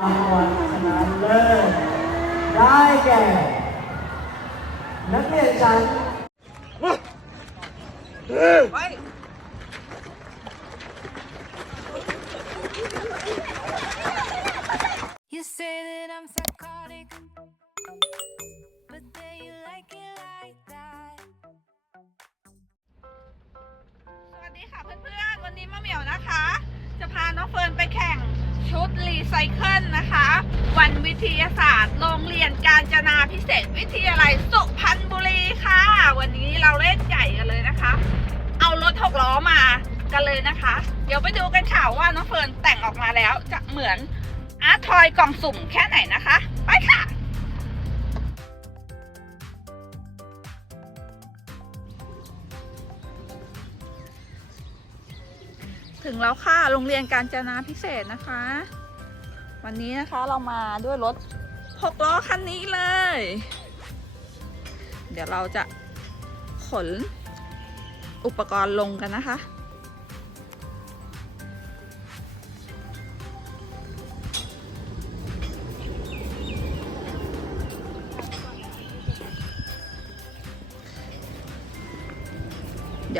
รางวัลชนะเลิศได้แก่ นักเรียนชั้น You say that I'm psychotic, but then you like it like that. สวัสดีค่ะเพื่อนๆ วันนี้มะเหมียวนะคะ จะพาน้องเฟิร์นไปแข่ง ชุดรีไซเคิลนะคะ วันวิทยาศาสตร์ โรงเรียนการจนาพิเศษวิทยาลัยสุพรรณบุรีค่ะ วันนี้เราเล่นใหญ่กันเลยนะคะ เอารถหกล้อมากันเลยนะคะ เดี๋ยวไปดูกันค่ะว่าน้องเฟิร์นแต่งออกมาแล้วจะเหมือนอาร์ทอยกล่องสุ่มแค่ไหนนะคะ ไปค่ะ ถึงแล้วค่ะ โรงเรียนการจนาพิเศษนะคะ วันนี้นะคะเรามาด้วยรถหกล้อคันนี้เลย เดี๋ยวเราจะขนอุปกรณ์ลงกันนะคะ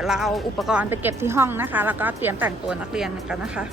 ดี๋ยวเราเอาอุปกรณ์ไปเก็บที่ห้องนะคะ แล้วก็เตรียมแต่งตัวนักเรียนกันนะคะ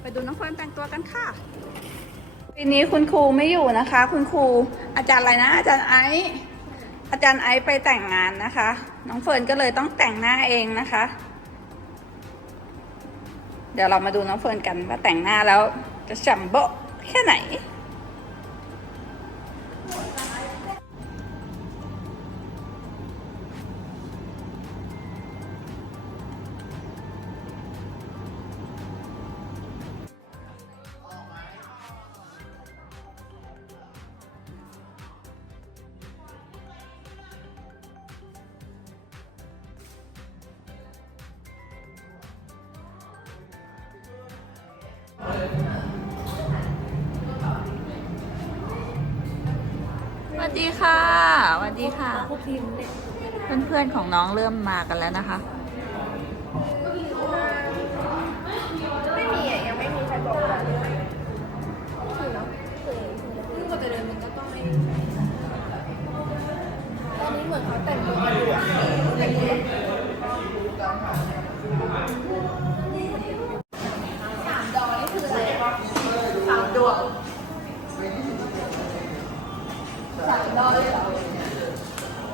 ไปดูน้องเฟิร์นแต่งตัวกันค่ะปีนี้คุณครูไม่อยู่นะคะ คุณครูอาจารย์อะไรนะ อาจารย์ไอซ์อาจารย์ไอซ์ไปแต่งงานนะคะ น้องเฟิร์นก็เลยต้องแต่งหน้าเองนะคะ เดี๋ยวเรามาดูน้องเฟิร์นกันว่าแต่งหน้าแล้วจะฉ่ำโบะแค่ไหน ดีค่ะสวัสดีค่ะ เพื่อนๆของน้องเริ่มมากันแล้วนะคะ สามดอเลยเหรอ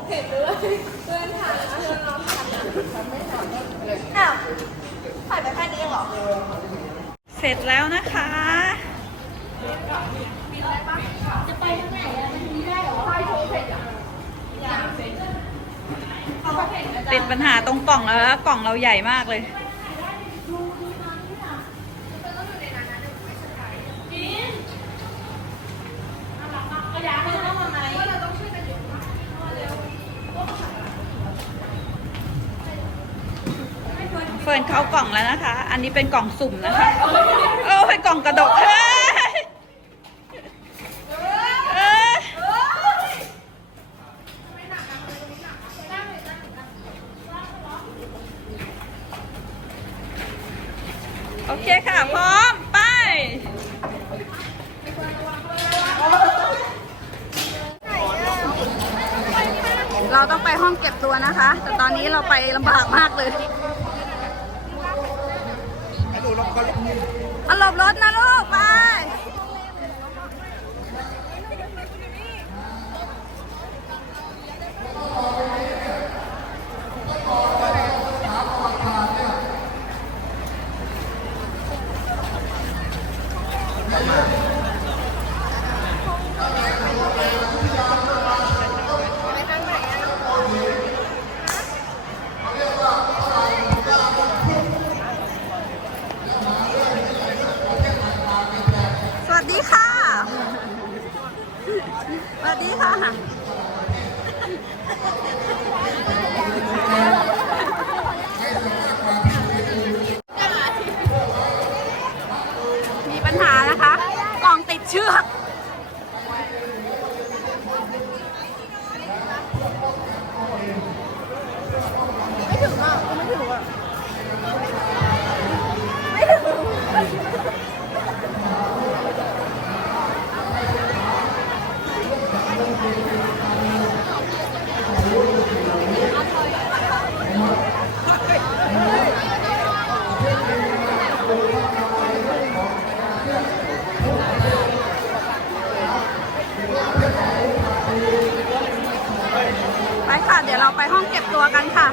เห็นด้วยเพื่อนทานนะเพื่อนน้องทานนะฉันไม่ทานอ้าวถ่ายไปแค่นี้เหรอเสร็จแล้วนะคะจะไปทางไหนอะมันมีได้เหรอไปโชว์เผ็ดอะเผ็ดเขาเผ็ดอาจารย์ติดปัญหาตรงกล่องแล้วกล่องเราใหญ่มากเลย ฟิร์นเข้ากล่องแล้วนะคะ อันนี้เป็นกล่องสุ่มนะคะ เออเป็นกล่องกระดกเฮ้ยเอ้ยโอเคค่ะ พร้อม ไป เราต้องไปห้องเก็บตัวนะคะ แต่ตอนนี้เราไปลำบากมากเลย เอาหลบรถนะลูกไป สวัสดีค่ะ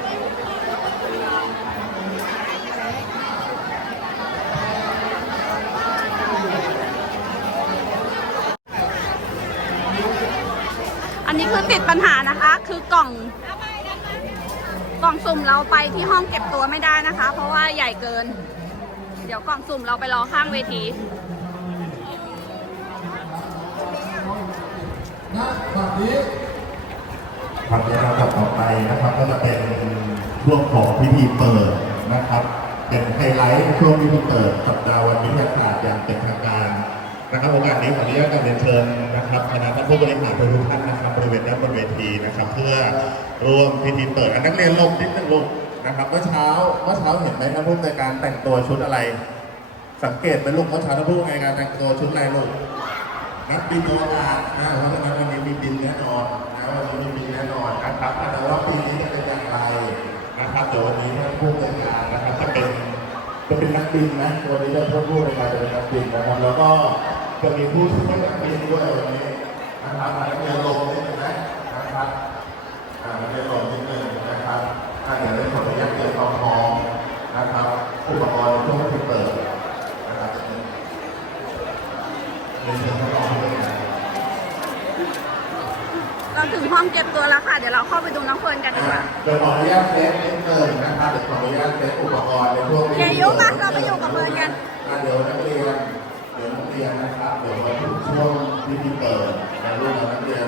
อันนี้คือติดปัญหานะคะ คือกล่องกล่องสุ่มเราไปที่ห้องเก็บตัวไม่ได้นะคะ เพราะว่าใหญ่เกิน เดี๋ยวกล่องสุ่มเราไปรอข้างเวที ครับเดี๋ยวเราต่อไปนะครับ ก็จะเป็นช่วงของพิธีเปิดนะครับ เป็นไฮไลท์ช่วงพิธีเปิดสัปดาห์วันวิทยาศาสตร์อย่างเป็นทางการนะครับโอกาสนี้ขออนุญาตการเรียนเชิญนะครับคณะท่านผู้บริหารทุกท่านนะครับบริเวณด้านบนเวทีนะครับ เพื่อร่วมพิธีเปิดนักเรียนลงนิดนึงลูกนะครับเมื่อเช้าเมื่อเช้าเห็นไหมท่านผู้ในการแต่งตัวชุดอะไร สังเกตไหมลูกเมื่อเช้าท่านผู้ในการแต่งตัวชุดอะไรลูกนักบินอวกาศนะเพราะฉะนั้นวันนี้มีบินแน่นอน นะวันนี้มีแน่นอนนะครับแต่ว่าปีนี้จะเป็นอย่างไรนะครับเดี๋ยววันนี้ท่านผู้บริการนะครับจะเป็นจะเป็นนักบินนะวันนี้ท่านผู้บริการจะเป็นนักบินนะครับ แล้วก็จะมีผู้ช่วยนักบินด้วยวันนี้นะครับนักเรียนลงนิดนึงนะนะครับอ่านักเรียนลงนิดนึงนะครับอ่าเดี๋ยวได้ขออนุญาตเตรียมความพร้อมนะครับอุปกรณ์ช่วงที่เปิดนะครับเรียนเชิญท่านรองผู้บ เราถึงห้องเก็บตัวแล้วค่ะ เดี๋ยวเราเข้าไปดูน้องเฟิร์นกันดีกว่าเดี๋ยวขออนุญาตเซตนิดนึงนะครับเดี๋ยวขออนุญาตเซตอุปกรณ์ในพวกเดี๋ยวยุมาเราไปอยู่กับเฟิร์นกันอะเดี๋ยวนักเรียนเดี๋ยวนักเรียนนะครับเดี๋ยวมาถึงช่วงพิธีเปิดนะลูกนักเรียน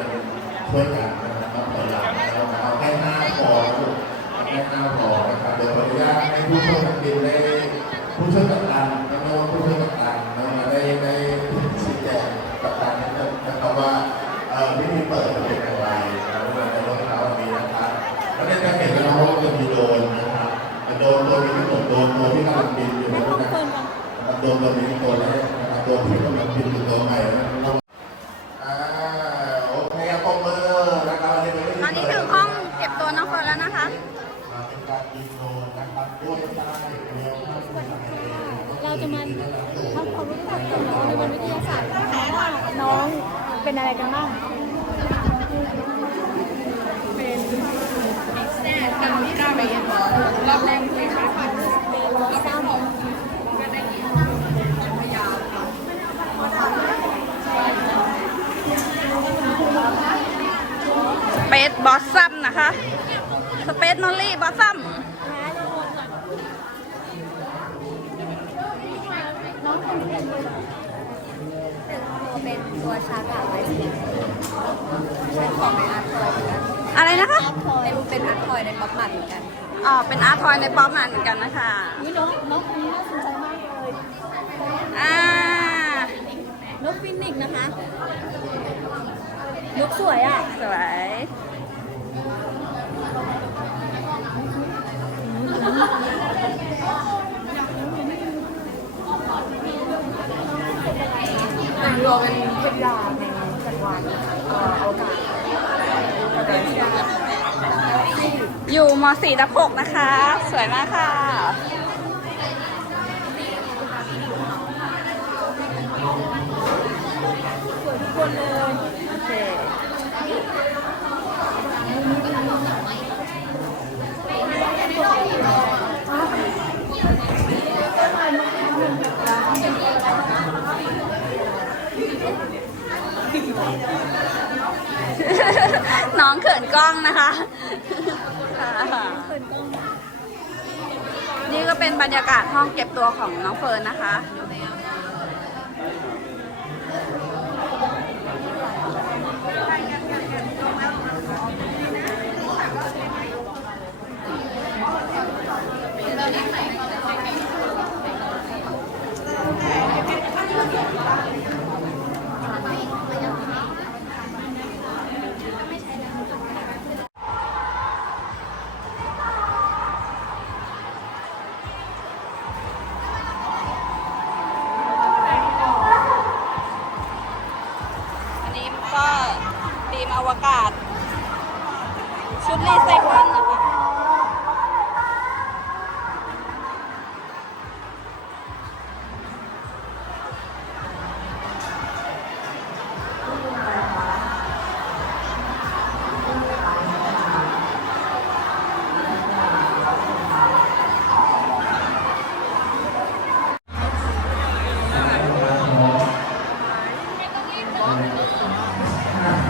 ช่วยกันนะครับมาเปิดหลังแล้วนะเอาแค่หน้าพอลูกเอาแค่หน้าพอนะครับเดี๋ยวขออนุญาตให้ผู้ช่วยนักเรียนได้ผู้ช่วยกัปตันนะน้องผู้ช่วยกัปตันนะมาได้ได้ชี้แจงกัปตันนิดนึงนะครับว่าเอ่อพิธีเปิดจะเป็นอย่างไรนะในวันเช้าวันนี้นะครับ แล้วเนี่ยจะเห็นแล้วว่าจะมีโดรนนะครับแต่โดรนตัวนี้ทั้งหมดโดรนตัวที่กำลังบินอยู่นะครับนะครับโดรนตัวนี้ตัวแรกนะครับตัวที่กำลังบินอยู่ตัวใหม่นะครับอ่าโอเคปรบมือนะครับอันนี้เป็น ตอนนี้ถึงห้องเก็บตัวน้องเฟิร์นแล้วนะคะ เป็นการบินโดรนนะครับด้วยใต้เรือข้ามทะเล เราจะมาทำความรู้จักกับน้องในวันวิทยาศาสตร์นะคะว่าน้องเป็นอะไรกันบ้าง สเปซบอสซัมนะคะ สเปซนอลลี่บอสซัม น้องคนนี้เป็นเป็นตัวชาร์กาไว้ใช่ไหมเป็นของในอาร์ตทอยเหมือนกัน อะไรนะคะ เป็นเป็นอาร์ตทอยในป๊อปมันเหมือนกัน อ๋อเป็นอาร์ทอยในป๊อปมันเหมือนกันนะคะนี่น้องน้องคนนี้น่าสนใจมากเลยอ่านกฟินิกซ์นะคะนกสวยอะ สวยเป็นรวมเป็นเป็นยาในจักรวาลเอ่ออวกาศ อยู่ม .4 ทับ6นะคะ สวยมากค่ะ สวยทุกคนเลยโอเคน้องเขินกล้องนะคะค่ะนี่ก็ เป็นบรรยากาศห้องเก็บตัวของน้องเฟิร์นนะคะ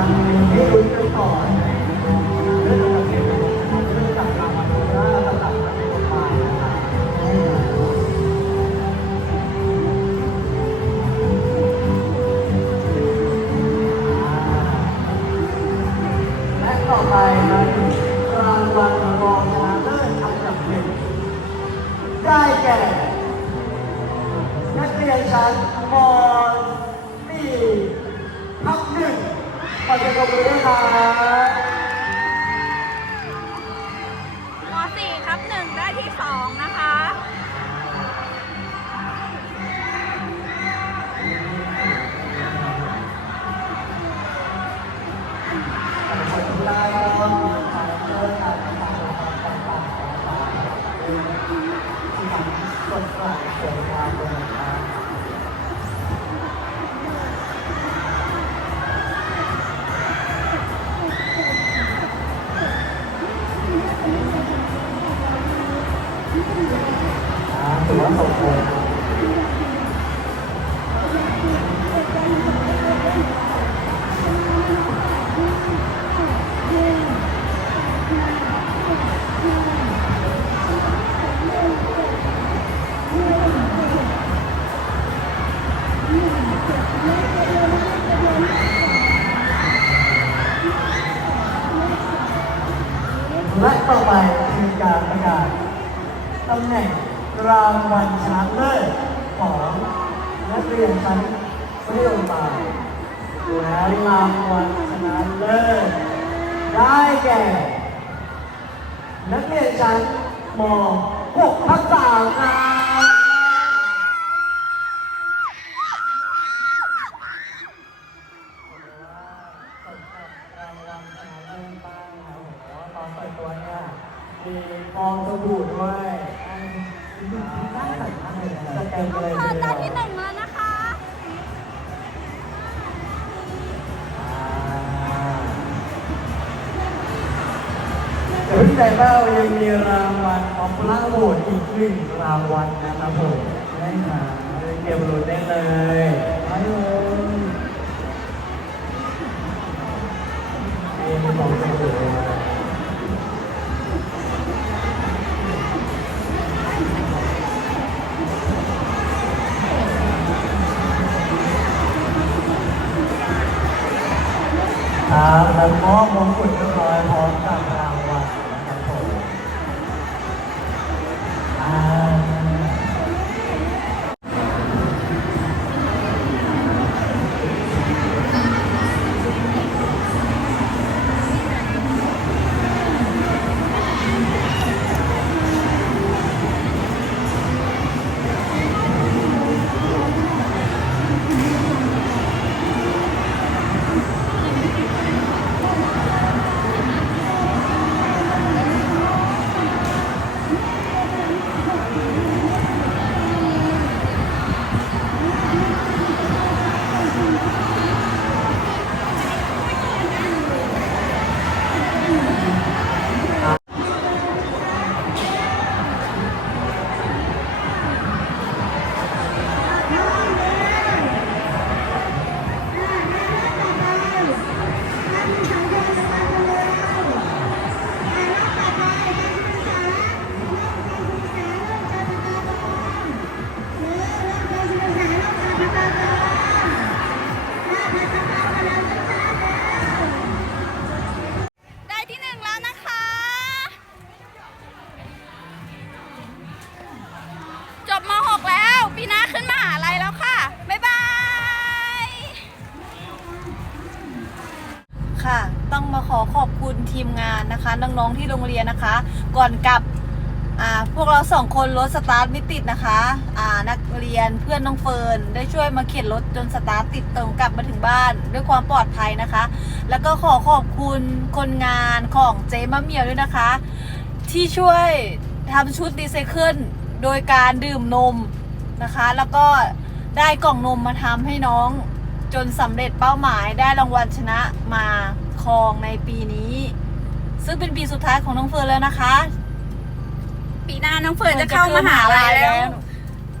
ังให้คุณไปต่อ เรื่องบาปและรางวันชนะเลิศได้แก่ นักเรียนชั้นม .6 ทักษะครัามวันนะครับผม ขอบคุณทีมงานนะคะ น้องๆที่โรงเรียนนะคะ ก่อนกลับพวกเราสองคนรถสตาร์ทไม่ติดนะคะนักเรียนเพื่อนน้องเฟิร์นได้ช่วยมาเข็นรถจนสตาร์ทติดตรงกลับมาถึงบ้านด้วยความปลอดภัยนะคะ แล้วก็ขอขอบคุณคนงานของเจมะเมียวด้วยนะคะ ที่ช่วยทำชุดรีไซเคิลโดยการดื่มนมนะคะ แล้วก็ได้กล่องนมมาทำให้น้องจนสำเร็จเป้าหมายได้รางวัลชนะมา ครองในปีนี้ ซึ่งเป็นปีสุดท้ายของน้องเฟิร์นแล้วนะคะปีหน้าน้องเฟิร์นจะเข้ามหาลัยแล้ว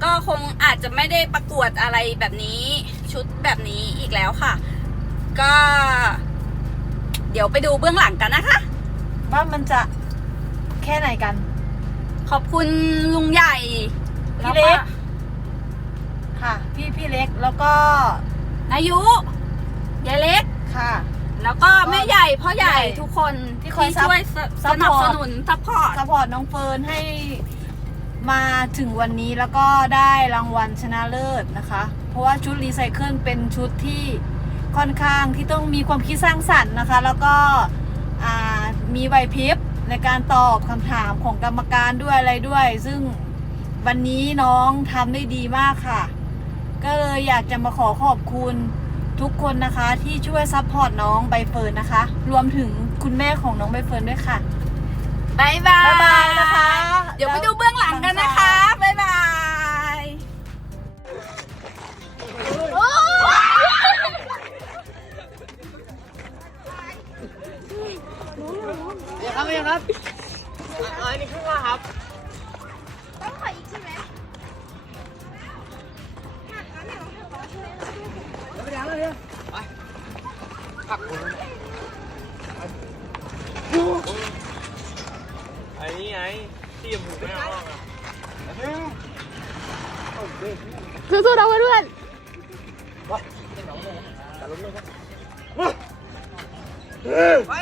ก็คงอาจจะไม่ได้ประกวดอะไรแบบนี้ ชุดแบบนี้อีกแล้วค่ะ ก็ เดี๋ยวไปดูเบื้องหลังกันนะคะ ว่ามันจะแค่ไหนกัน ขอบคุณลุงใหญ่พี่เล็กค่ะ พี่พี่เล็กแล้วก็นายุยายเล็กค่ะ แล้วก็แม่ใหญ่พ่อใหญ่ใหญ่ทุกคนที่ที่คอยซับช่วยสซัสพนับพอร์สตนุนซัพพอร์ตสปอร์ตน้องเฟิร์นให้มาถึงวันนี้แล้วก็ได้รางวัลชนะเลิศนะคะ เพราะว่าชุดรีไซเคิลเป็นชุดที่ค่อนข้างที่ต้องมีความคิดสร้างสรรค์นะคะ แล้วก็อ่ามีไหวพริบในการตอบคำถามของกรรมการด้วยอะไรด้วย ซึ่งวันนี้น้องทำได้ดีมากค่ะ ก็เลยอยากจะมาขอขอบคุณ ทุกคนนะคะที่ช่วยซัพพอร์ตน้องใบเฟิร์นนะคะ รวมถึงคุณแม่ของน้องใบเฟิร์นด้วยค่ะ บายบายบ๊ายบายนะคะ เดี๋ยวไปดูเบื้องหลังกันนะคะบายบาย ไอ้นี่ไงที่ยมูกไม่เอาออกอะสู้ๆนะเพื่อนไป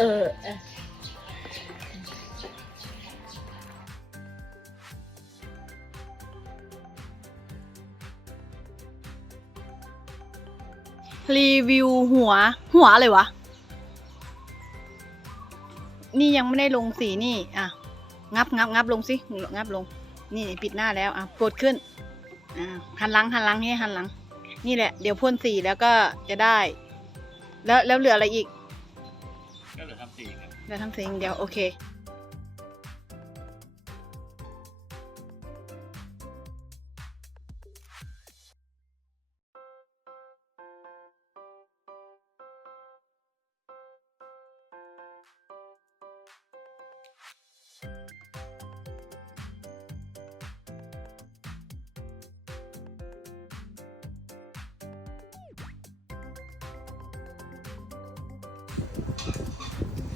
รีวิวหัว หัวอะไรวะ นี่ยังไม่ได้ลงสีนี่ อะ งับงับงับลงสิ งับลง นี่ปิดหน้าแล้ว อะกดขึ้น อ่า หันหลังหันหลังให้หันหลัง นี่แหละ เดี๋ยวพ่นสีแล้วก็จะได้ แล้วแล้วเหลืออะไรอีกำสีครับเหลือทำสีอย่างเดียวโอเคอ